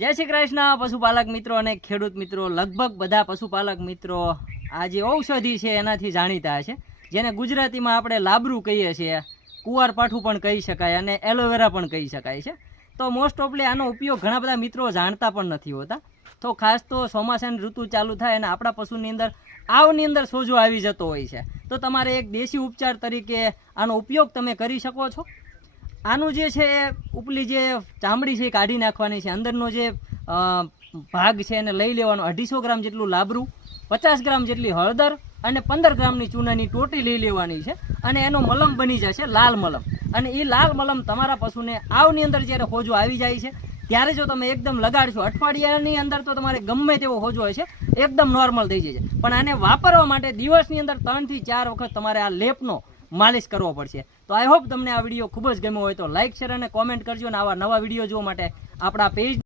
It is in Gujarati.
જય શ્રી કૃષ્ણ પશુપાલક મિત્રો અને ખેડૂત મિત્રો. લગભગ બધા પશુપાલક મિત્રો આ જે ઔષધિ છે એનાથી જાણીતા છે, જેને ગુજરાતીમાં આપણે લાબરું કહીએ છીએ, કુંવારપાઠું પણ કહી શકાય અને એલોવેરા પણ કહી શકાય છે. તો મોસ્ટ ઓફલી આનો ઉપયોગ ઘણા બધા મિત્રો જાણતા પણ નથી હોતા. તો ખાસ તો ચોમાસાની ઋતુ ચાલુ થાય અને આપણા પશુની અંદર આવની અંદર સોજો આવી જતો હોય છે, તો તમારે એક દેશી ઉપચાર તરીકે આનો ઉપયોગ તમે કરી શકો છો. આનું જે છે ઉપલી જે ચામડી છે એ કાઢી નાખવાની છે, અંદરનો જે ભાગ છે એને લઈ લેવાનો. 250 ગ્રામ જેટલું લાબરું, 50 ગ્રામ જેટલી હળદર અને 15 ગ્રામની ચૂનાની ટોટી લઈ લેવાની છે અને એનો મલમ બની જશે લાલ મલમ. અને એ લાલ મલમ તમારા પશુને આવની અંદર જ્યારે હોજો આવી જાય છે ત્યારે જો તમે એકદમ લગાડશો, અઠવાડિયાની અંદર તો તમારે ગમે તેવો હોજો હોય છે એકદમ નોર્મલ થઈ જાય છે. પણ આને વાપરવા માટે દિવસની અંદર 3 થી 4 વખત તમારે આ લેપનો માલિશ કરવો પડશે. તો આઈ હોપ તમને આ વિડીયો ખૂબ જ ગમ્યો હોય તો લાઇક, શેર અને કોમેન્ટ કરજો. અને આવા નવા વિડીયો જોવા માટે આપણા પેજ